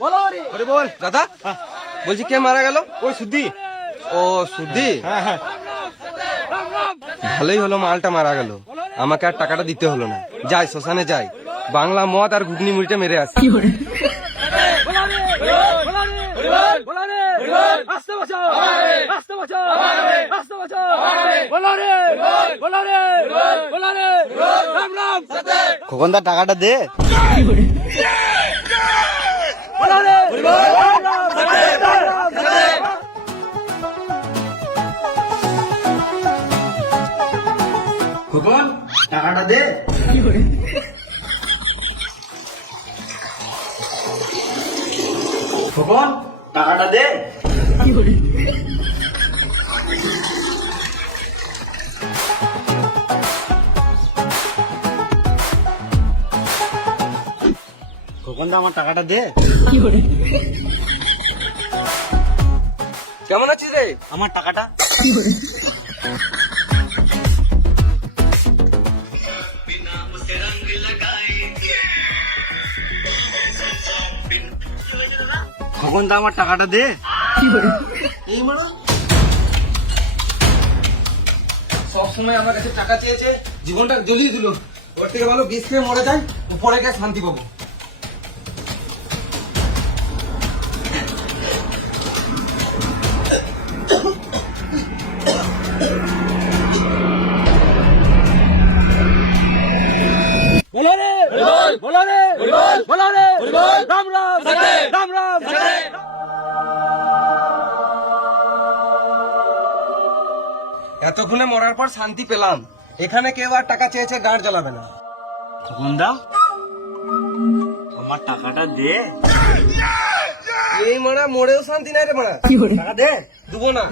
বল দাদা, বলছি কে মারা গেল? ওই সুদ্ধি। ও সুদ্ধি, হ্যাঁ। ভালোই হলো, মালটা মারা গেল, আমাকে আর টাকাটা দিতে হলো না। যাই শ্মশানে যাই, বাংলা মদ আর ঘুগনি মুড়িটা মেরে আসি। খোকনদা টাকাটা দে। খোকন টাকাটা দে। খোকন টাকাটা দে। খোকনদা আমার টাকাটা দে। কেমন আছিস রে? আমার টাকাটা। খোকনদা আমার টাকাটা দে। এই মারা সবসময় আমার কাছে টাকা চেয়েছে, জীবনটা জ্বলিয়ে দিল। ওর থেকে ভালো বিষ খেয়ে মরে যায়, উপরে গিয়ে শান্তি পাবো। এতক্ষণে মরার পর শান্তি পেলাম। এখানে কেউ আর টাকা চেয়েছে গাড় জ্বালাবে না। খোকনদা আমার টাকাটা দে। এই মারা মরেও শান্তি নাই রে মারা। টাকা দে। দেবো না।